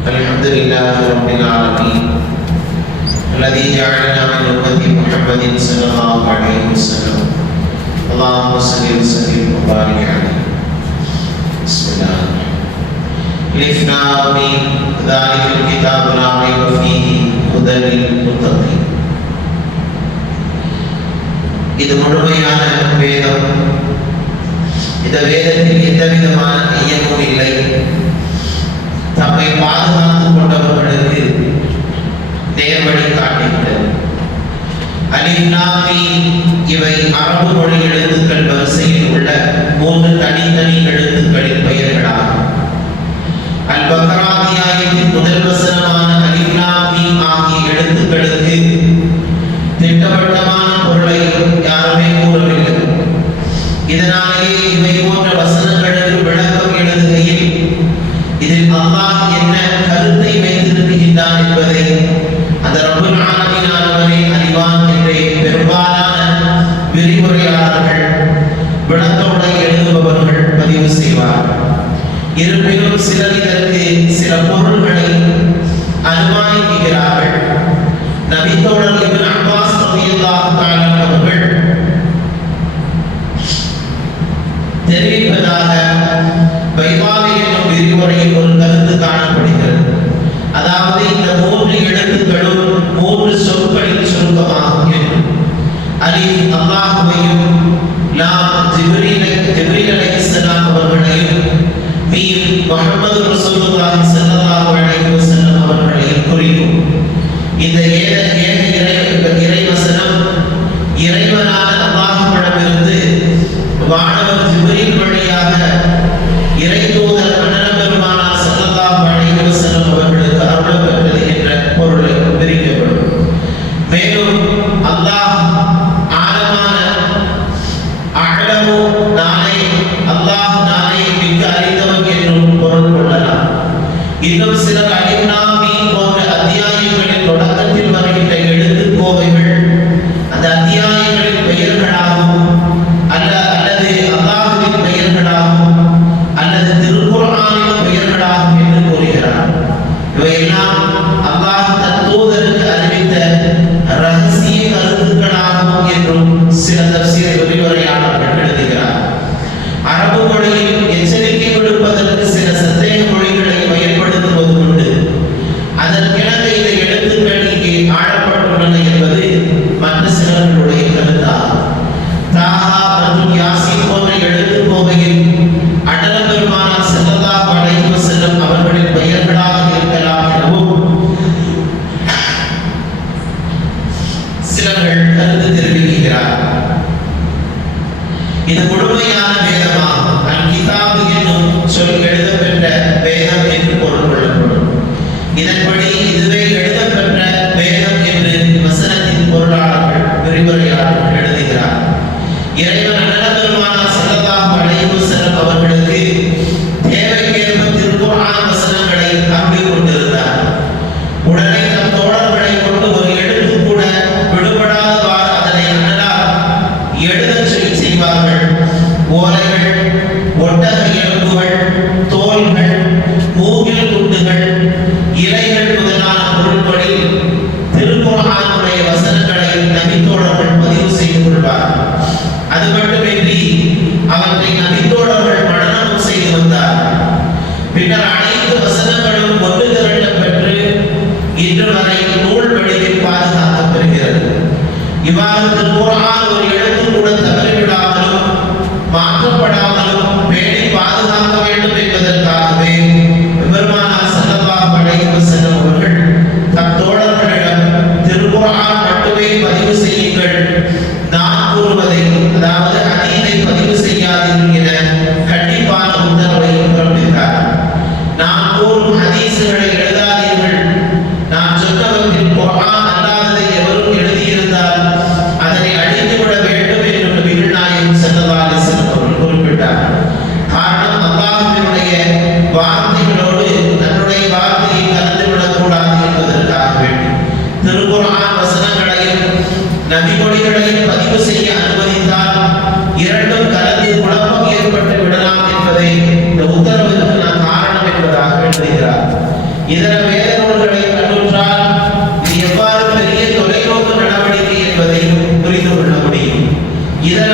الحمد لله رب العالمين الذي جعلنا من أمة محمد صلى الله عليه وسلم اللهم صل وسلم وبارك عليه بسم الله ألف لام ميم ذلك الكتاب لا ريب فيه هدى للمتقين இது முழுமையான வேதம் இந்த வேதத்தில் எந்த விதமான ஐயமும் இல்லை தம்மை பாதுகாத்துக் கொண்டவர்களுக்கு நேர்வழி காட்டுகிறது அலிநாமி இவை அரபு மொழி எழுத்துக்கள் வரிசையில் உள்ள மூன்று தனித்தனி எழுத்துக்களின் பெயர்களாகும். அல் முதல் வசனமான அலிநாமி ஆகிய எழுத்துக்களுக்கு திட்டவட்டமான பொருளை யாருமே கூறவில்லை. இதனாலேயே இவை போன்ற வசனங்கள் இருப்பினும் சிலர் இதற்கு சில பொருள்களை அனுமானிக்கிறார்கள். நபித்தோழர் இப்னு அப்பாஸ் ரலியல்லாஹு அவர்கள் தெரிவிப்பதாக பைபாவி என்னும் விரிவுரையில் ஒரு கருத்து காணப்படுகிறது. அதாவது இந்த மூன்று எழுத்துக்களும் மூன்று சொற்களின் சுருக்கமாகும் என்று. அலி அல்லாஹுவையும் நாம் ஜிப்ரீல் ஜிப்ரீல் இந்த ஏக ஏக இறை இறைவசனம். இறைவனான அல்லாஹ்விடமிருந்து வானவர் ஜிப்ரீல் வழியாக இறை தூதர் அண்ணன் பெருமானார் ஸல்லல்லாஹு அலைஹி வஸல்லம் அவர்களுக்கு அருளப்பட்டது என்ற பொருளை விரிக்கப்படும் மேலும் அல்லாஹ் Andar concordar விவரங்களையும் பதிவு செய்ய அனுமதித்தால் இரண்டும் கலந்து குழப்பம் ஏற்பட்டு விடலாம் என்பதை இந்த உத்தரவுக்கு நான் காரணம் என்பதாக எழுதுகிறார். இதர வேத நூல்களை கண்டுற்றால் இது எவ்வாறு பெரிய தொலைநோக்கு நடவடிக்கை என்பதை புரிந்து கொள்ள முடியும். இதர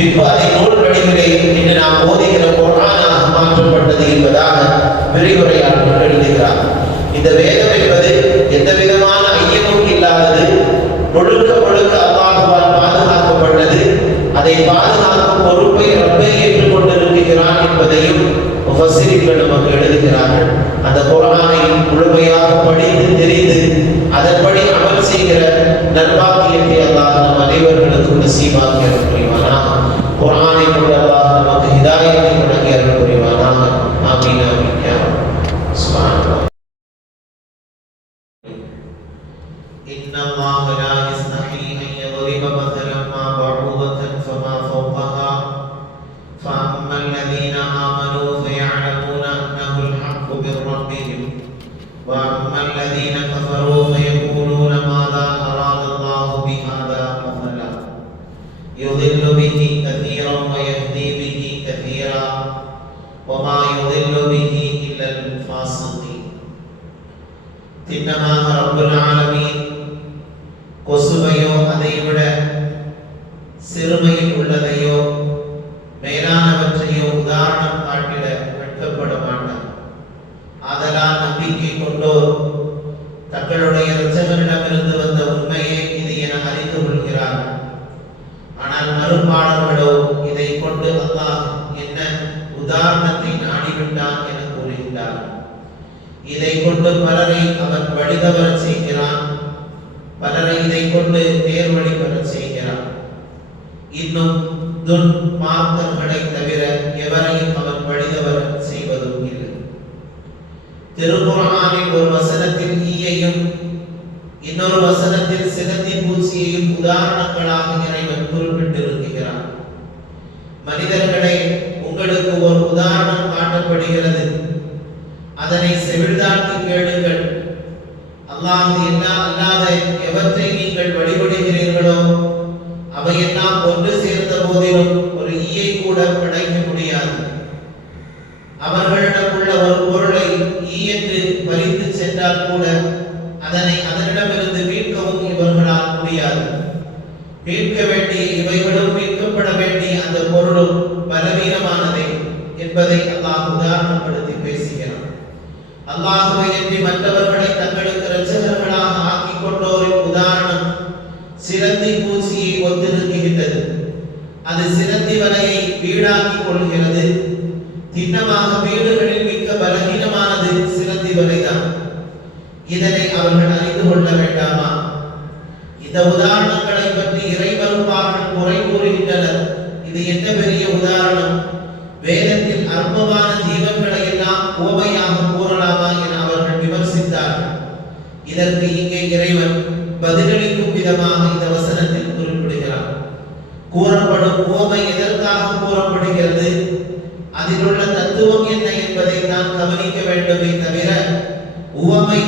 பின்பு அதை நூல் வடிவிலே இன்று நாம் போதுகிற கோரானாக மாற்றப்பட்டது என்பதாக விரிவுரையாளர்கள் எழுதுகிறார். இந்த வேதம் என்பது எந்த விதமான ஐயமும் இல்லாதது. முழுக்க முழுக்க அல்லாஹுவால் பாதுகாக்கப்பட்டது. அதை பாதுகாக்கும் பொறுப்பை ரப்பே ஏற்றுக்கொண்டிருக்கிறான் என்பதையும் முஃபசிரிகள் நமக்கு எழுதுகிறார்கள். அந்த குரானை முழுமையாக படித்து தெரிந்து அதன்படி அமல் செய்கிற நல்வாக்கியத்தை அல்லாஹ் நம் அனைவர்களுக்கும் நசீபாக்கிறது புரிவானா ஹிதாயத்தை வழங்கி அருள் புரிவானாக ஆமீன் ஆமீன் சுபான் அதனை செவிழ்தாழ்த்து கேளுங்கள். அல்லாஹ் எல்லா அல்லாத எவற்றை நீங்கள் வழிபடுகிறீர்களோ அவையெல்லாம் ஒன்று சேர்ந்த போதிலும் ஒரு ஈயை கூட வீடாக்கி கொள்கிறது திண்ணமாக வீடுகளில் மிக்க பலகீனமானது சிறந்தி வரைதான் இதனை அவர்கள் அறிந்து கொள்ள வேண்டாமா? இந்த உதாரணங்களை பற்றி இறைவருப்பார்கள் குறை கூறுகின்றனர். இது என்ன பெரிய உதாரணம்? வேதத்தில் அற்பமான ஜீவன்களை எல்லாம் கோபையாக கூறலாமா என அவர்கள் விமர்சித்தார்கள். இதற்கு இங்கே இறைவன் பதிலளிக்கும் விதமாக இந்த வசனம் கூறப்படும் உவமை எதற்காக கூறப்படுகிறது? அதில் உள்ள தத்துவம் என்ன என்பதை நாம் கவனிக்க வேண்டுமே தவிர உவமை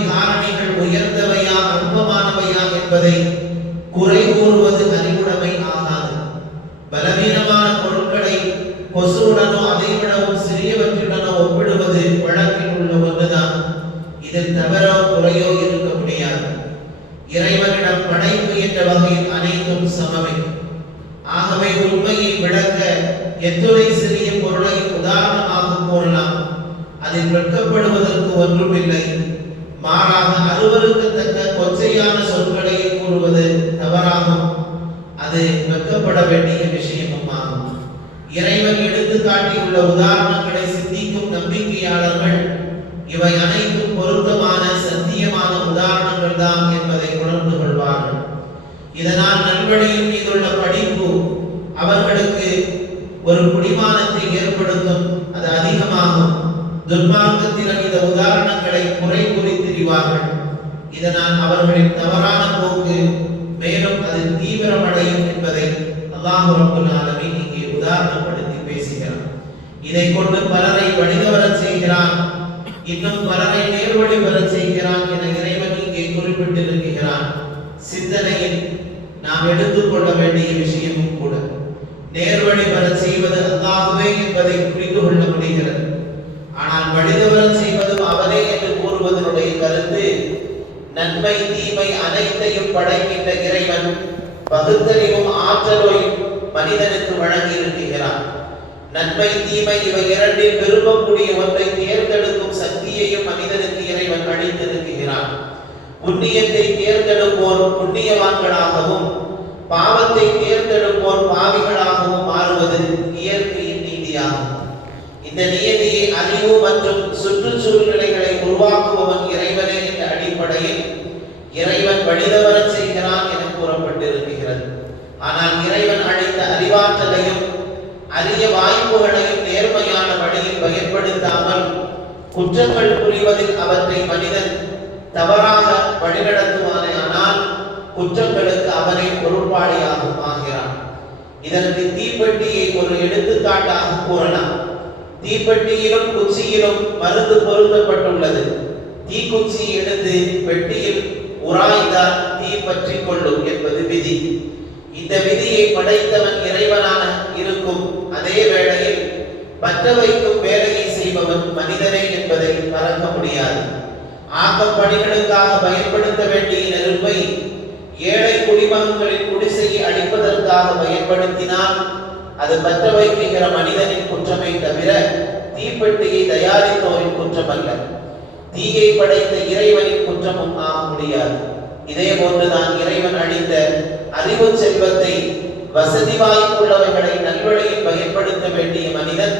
என்பதை உணர்ந்து கொள்வார்கள். இதனால் நல்வழியின் மீதுள்ள படிப்பு அவர்களுக்கு ஒரு குடிமானத்தை ஏற்படுத்தும். அது அதிகமாகும். துர்மார்க்கத்தில் இந்த உதாரணங்களை குறை கூறி திரிவார்கள் இதனால் அவர்களின் தவறான போக்கு மேலும் அது தீவிரமடையும் என்பதை அல்லாஹ் ரப்பல் ஆலமீன் இங்கே உதாரணப்படுத்தி பேசுகிறார் இதை கொண்டு பலரை வழிதவரச் செய்கிறான். இன்னும் பலரை நேர்வழி வர செய்கிறான் என இறைவன் இங்கே குறிப்பிட்டிருக்கிறான் சிந்தனையில் நாம் எடுத்துக்கொள்ள வேண்டிய விஷயமும் கூட. நேர்வழி வர செய்வது அல்லாகவே என்பதை புரிந்து கொள்ள முடிகிறது ஆனால் வழிதவரச் செய்வதும் அவரே என்று கூறுவதனுடைய கருத்து நன்மை தீமை அனைத்தையும் படைக்கின்ற இறைவன் பகுத்தறிவும் ஆற்றலையும் மனிதனுக்கு வழங்கி இருக்கிறான் நன்மை தீமை இவை இரண்டில் விரும்பக்கூடிய ஒன்றை தேர்ந்தெடுக்கும் சக்தியையும் மனிதனுக்கு இறைவன் அளித்திருக்கிறான். புண்ணியத்தை தேர்ந்தெடுப்போர் புண்ணியவான்களாகவும் பாவத்தை தேர்ந்தெடுப்போர் பாவிகளாகவும் மாறுவது இயற்கையின் நீதியாகும். இந்த நியதியை அறிவு மற்றும் சுற்றுச்சூழ்நிலைகளை உருவாக்குபவன் இறைவனே என்ற அடிப்படையில் இறைவன் வழிதவரச் செய்கிறான் என கூறப்பட்டிருக்கிறது. ஆனால் இறைவன் அளித்த அறிவாற்றலையும் அரிய வாய்ப்புகளையும் நேர்மையான வழியில் பயன்படுத்தாமல் குற்றங்கள் புரிவதில் அவற்றை மனிதன் தவறாக வழிநடத்துவானே ஆனால் குற்றங்களுக்கு அவனை பொறுப்பாளியாகவும் ஆகிறான். இதற்கு தீப்பெட்டியை ஒரு எடுத்துக்காட்டாக கூறலாம். தீப்பெட்டியிலும் குச்சியிலும் மருந்து பொருத்தப்பட்டுள்ளது. தீக்குச்சி எடுத்து பெட்டியில் உராய்ந்தால் தீ பற்றி கொள்ளும் என்பது விதி. இந்த விதியை படைத்தவன் இறைவனான இருக்கும் அதே வேளையில் மற்றவைக்கும் வேலையை செய்பவன் மனிதனே என்பதை மறக்க முடியாது. ஆக்கப் பணிகளுக்காக பயன்படுத்த வேண்டிய நெருப்பை ஏழை குடிமகன்களின் குடிசையை அழிப்பதற்காக பயன்படுத்தினால் அது பற்ற வைக்கிற மனிதனின் குற்றமே தவிர தீப்பெட்டியை தயாரித்தோரின் குற்றம் அல்ல தீயை படைத்த இறைவனின் குற்றமும் ஆக முடியாது. இதே போன்றுதான் இறைவன் அழிந்த அறிவு செல்வத்தை வசதி வாய்ப்புள்ளவர்களை நல்வழியில் பயன்படுத்த வேண்டிய மனிதன்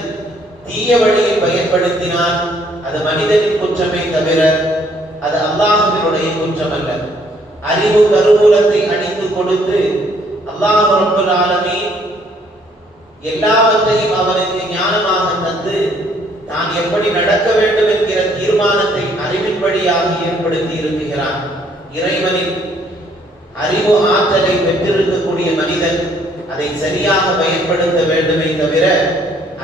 தீய வழியில் பயன்படுத்தினால் அது மனிதனின் குற்றமே தவிர அது அல்லாஹுவினுடைய குற்றம் அல்ல அறிவு கருவூலத்தை அணிந்து கொடுத்து அல்லாஹ் ரப்பல் ஆலமீன் எல்லாவற்றையும் அவனுக்கு ஞானமாக தந்து நான் எப்படி நடக்க வேண்டும் என்கிற தீர்மானத்தை அறிவின்படியாக ஏற்படுத்தி இருக்கிறான். இறைவனின் அறிவு ஆற்றலை பெற்றிருக்கக்கூடிய மனிதன் அதை சரியாக பயன்படுத்த வேண்டுமே தவிர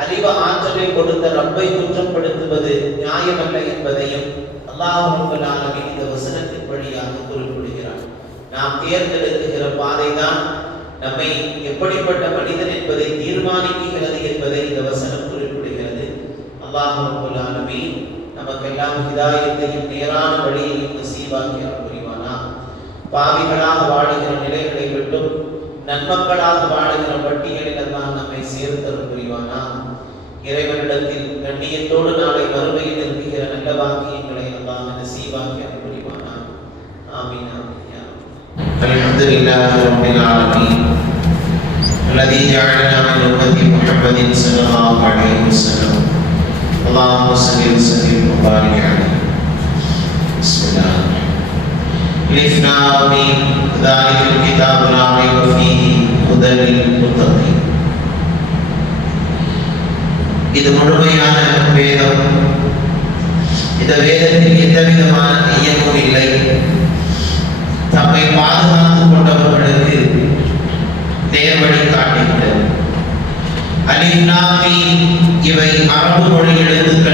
அறிவு ஆற்றலை கொடுத்த ரப்பை குற்றப்படுத்துவது நியாயமல்ல என்பதையும் அல்லாஹ் இந்த வசனத்தின் வழியாக குறிப்பிடுகிறார் நாம் தேர்ந்தெடுக்குகிற பாதைதான் நம்மை எப்படிப்பட்ட மனிதன் என்பதை தீர்மானிக்கிறது என்பதை இந்த வசனம் குறிப்பிடுகிறது அல்லாஹ் நமக்கு எல்லாம் நமக்கெல்லாம் ஹிதாயத்தையும் நேரான வழியையும் நசீபாக்கி புரிவானா? பாவிகளாக வாழுகிற நிலைகளை விட்டும் நன்மக்களாக வாழுகிற பட்டியலில் தான் நம்மை சேர்த்தருள் புரிவானா? இறைவனிடத்தில் கண்ணியத்தோடு நாளை மறுமையில் இருக்கிற நல்ல வாக்கியங்களை واقع بلوانا آمين آمين يا رب الحمد لله رب العالمين الذي جعلنا من أمة محمد صلى الله عليه وسلم اللهم صل وسلم وبارك عليه بسم الله الف لام ذلك الكتاب لا ريب فيه هدى للمتقين இது முழுமையான வேதம் இந்த வேதத்தில் எந்த விதமான நியமும் இல்லை. தம்மை பாதுகாத்து கொண்டவர்களுக்கு நேர்வழி காட்டுகிறது. அலிநாமி இவை அரபு மொழி எழுத்துக்கள்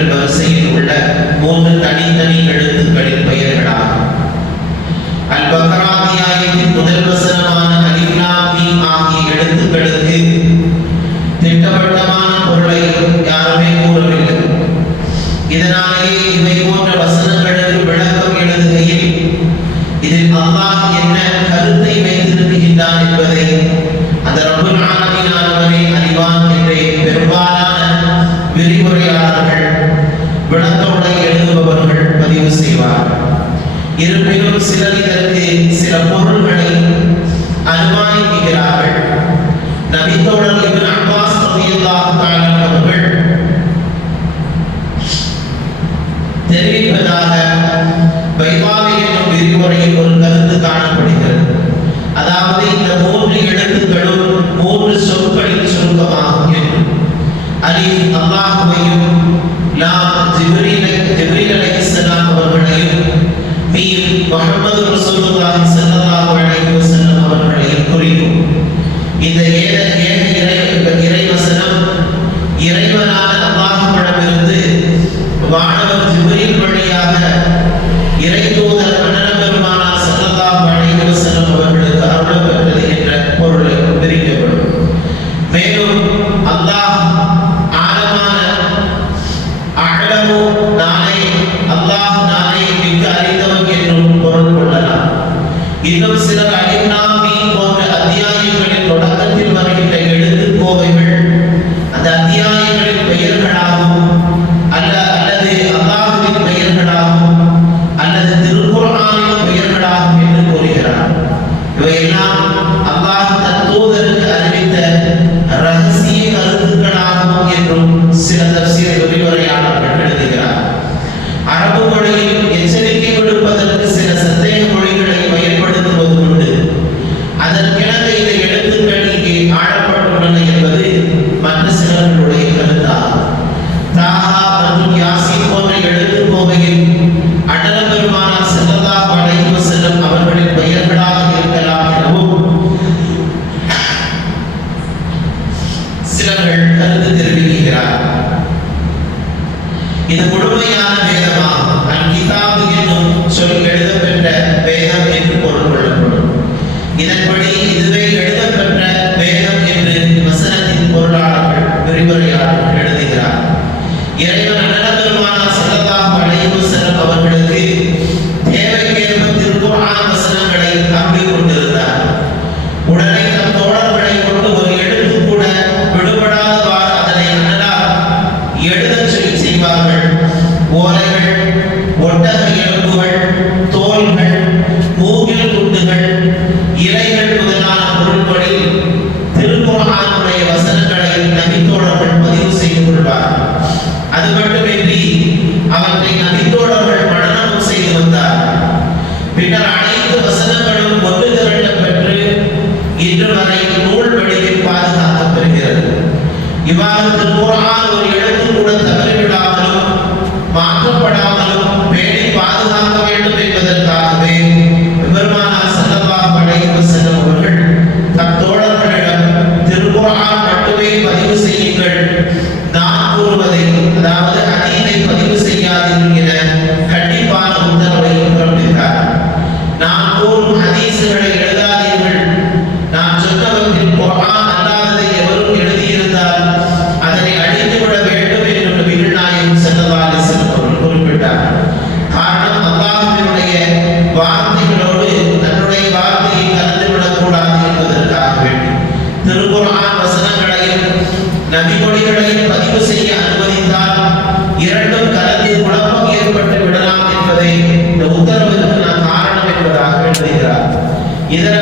அவர்கள் திருக்குர்ஆன் வசனங்களையும் நபிமொழிகளையும் பதிவு செய்ய அனுமதித்தால் இரண்டும் கலந்து குழப்பம் ஏற்பட்டு விடலாம் என்பதை இந்த உத்தரவுக்கு நான் காரணம் என்பதாக எழுதுகிறார். இதர